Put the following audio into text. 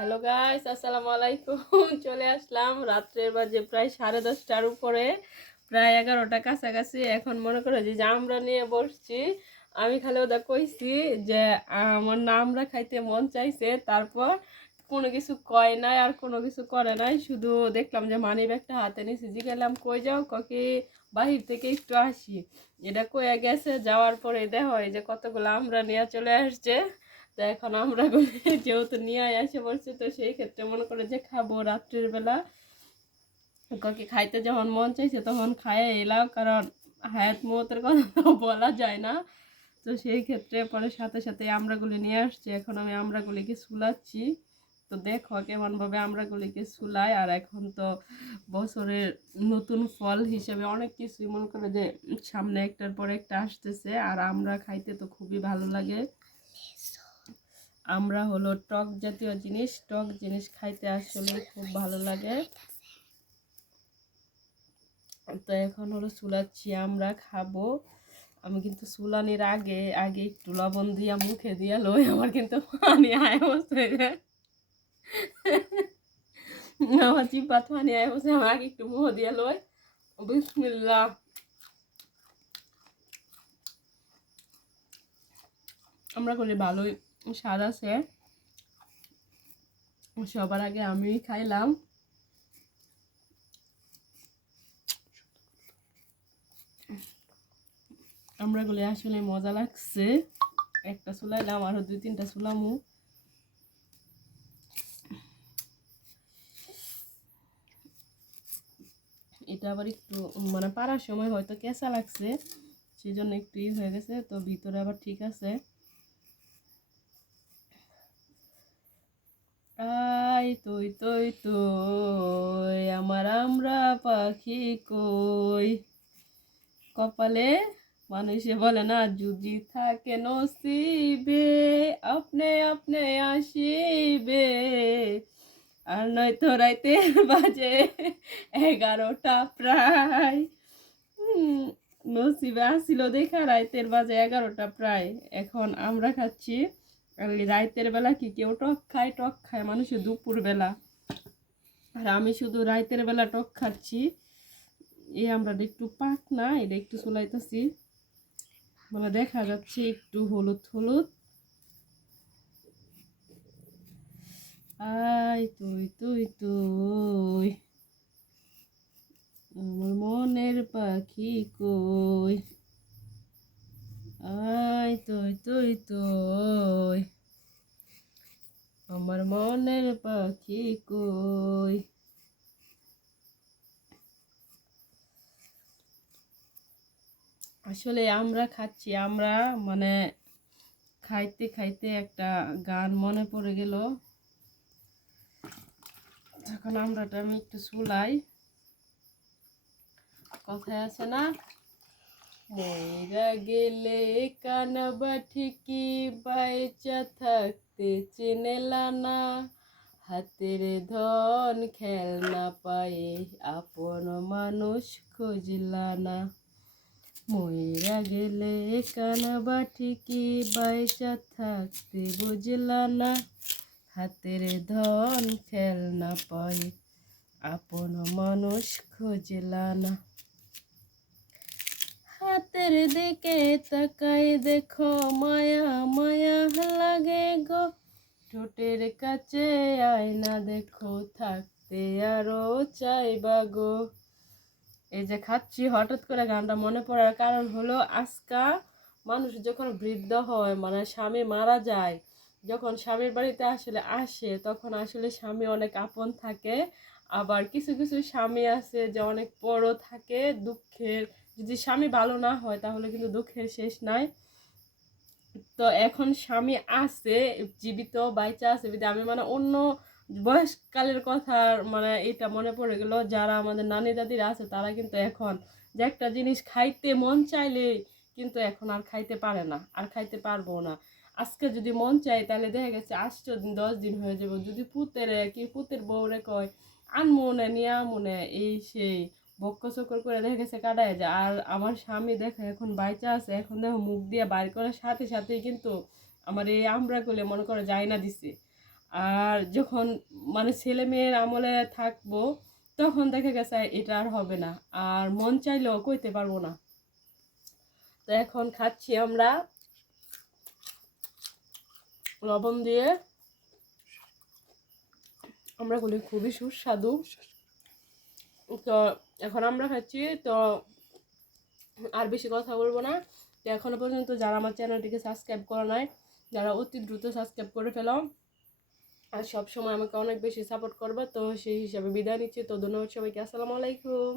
Hello guys, আসসালামু আলাইকুম। চলে আসলাম রাত্রের বাজে প্রায় 10:30টার উপরে, প্রায় 11টা কাছাকাছি। এখন মনে করে যে আমরা নিয়ে বসছি। আমি খালি ওটা কইছি যে আমার না আমরা খাইতে মন চাইছে, তারপর কোনো কিছু কয় নাই আর কোনো কিছু করে নাই, শুধু দেখলাম যে মানি ব্যাগটা হাতে নিছি। জিজ্ঞাসলাম কই যাও, ককি বাহির থেকে একটু আসি। এটা কয়ে গেছে, যাওয়ার পরে দেখা হয় যে কতগুলো আমরা নিয়ে চলে আসছে। তো এখন আমরা যেহেতু নিয়ে এসে বলছি, তো সেই ক্ষেত্রে মনে করে যে খাবো রাত্রের বেলা। কাকে খাইতে যখন মন চাইছে তখন খাইয়ে এলাম, কারণ হায়াত মতের কথা তো বলা যায় না। তো সেই ক্ষেত্রে পরে সাথে সাথে আমড়াগুলি নিয়ে আসছে। এখন আমি আমড়াগুলিকে সুলাচ্ছি। তো দেখো কেমনভাবে আমড়াগুলিকে সুলাই। আর এখন তো বছরের নতুন ফল হিসেবে অনেক কিছুই মনে করে যে সামনে একটার পর একটা আসতেছে, আর আমরা খাইতে তো খুবই ভালো লাগে। আমরা হলো টক জাতীয় জিনিস, টক জিনিস খাইতে আসলে খুব ভালো লাগে। তো এখন হলো চুলাচ্ছি, আমরা খাবো। আমি কিন্তু চুলানির আগে আগে একটু লবণ দিয়া মুখে দিয়া লই, আমার কিন্তু পানি আয় বসে যায়। আমার জিব্বাত পানি আয় বসে, আমার আগে একটু মুখ দিয়া লই। বিসমিল্লাহ। আমরা করলে ভালোই স্বাদ আছে। সবার আগে আমি খাইলাম। আমরা গুলি আসলে মজা লাগছে। একটা চুলাইলাম, আরো 2-3টা চুলামু। এটা আবার একটু মানে পাড়ার সময় হয়তো কেঁচা লাগছে, সেই জন্য একটু হয়ে গেছে। তো ভিতরে আবার ঠিক আছে। আই তুই তুই তুই আমার আমরা পাখি কই, কপালে মানুষে বলে না যদি থাকে নসিবে আপনি আপনি আসিবে, আর নয়তো রাইতে বাজে 11টা প্রায়। নসিবে আসছিল দেখা রাইতের বাজে 11টা প্রায়। এখন আমরা খাচ্ছি। আর এই রাইতের বেলা কি কেউ টক খায়? টক খায় মানুষে দুপুর বেলা, আর আমি শুধু রাইতের বেলা টক খাচ্ছি। এই আমরা একটু পাক না, এটা একটু চুলাইতেছি, মানে দেখা যাচ্ছে একটু হলুদ হলুদ। আই তুই তুই তুই আমার মনের পাখি কই, আই তুই তুই তুই আমার মনের পাখি কই। আসলে আমরা খাচ্ছি, আমরা মানে খাইতে খাইতে একটা গান মনে পড়ে গেল। যখন আমরাটা আমি একটু চুলাই, কথায় আছে না, মইরা গেলে কানাবা ঠিকই বাইচা থাকতে চিনেলা না, হাতের ধন খেলনা পায়ে আপন মানুষ খুঁজলা না। মইরা গেলে কানাবা ঠিকই বাইচা থাকতে বুঝলা না, হাতের ধন খেলনা পায়ে আপন মানুষ খুঁজলা না। হাতের দিকে তাকাই দেখো মায়া মায়া লাগে গো, ঠোঁটের কাছে আয়না দেখো থাকতে আরো চাইবা গো। এই যে খাচ্ছি, হঠাৎ করে গানটা মনে পড়ার কারণ হলো আজকা মানুষ যখন বৃদ্ধ হয়, মানে স্বামী মারা যায়, যখন স্বামীর বাড়িতে আসলে আসে তখন আসলে স্বামী অনেক আপন থাকে। আবার কিছু কিছু স্বামী আছে যে অনেক বড় থাকে, দুঃখের, যদি স্বামী ভালো না হয় তাহলে কিন্তু দুঃখের শেষ নাই। তো এখন স্বামী আছে, জীবিত বাইচা আছে, আমি মানে অন্য বয়সকালের কথা, মানে এটা মনে পড়ে গেল। যারা আমাদের নানি দাদিরা আছে তারা কিন্তু এখন যে একটা জিনিস খাইতে মন চাইলে কিন্তু এখন আর খাইতে পারে না, আর খাইতে পারবো না। আজকে যদি মন চাই তাহলে দেখা গেছে 8 দিন 10 দিন হয়ে যাবে। যদি পুতের বউরে কয় আনমনে নিয়ে আমনে এই সেই বক্ক চক্কর করে দেখা গেছে কাটায় যায়। আর আমার স্বামী দেখো এখন বাইচা আছে, এখন দেখো মুখ দিয়ে বাইর করার সাথে সাথেই কিন্তু আমার এই আমড়া গুলে মনে করে যায় না দিছে। আর যখন মানে ছেলে মেয়ের আমলে থাকবো তখন দেখা গেছে এটা আর হবে না, আর মন চাইলেও কইতে পারবো না। তো এখন খাচ্ছি আমরা লবণ দিয়ে, আমরা বলি খুবই সুস্বাদু। তো এখন আমরা খাচ্ছি, তো আর বেশি কথা বলবো না। তো এখনো পর্যন্ত যারা আমার চ্যানেলটিকে সাবস্ক্রাইব করা নাই, যারা অতি দ্রুত সাবস্ক্রাইব করে ফেলো, আর সব সময় আমাকে অনেক বেশি সাপোর্ট করবে। তো সেই হিসাবে বিদায় নিচ্ছি। তো ধন্যবাদ সবাইকে, আসসালামু আলাইকুম।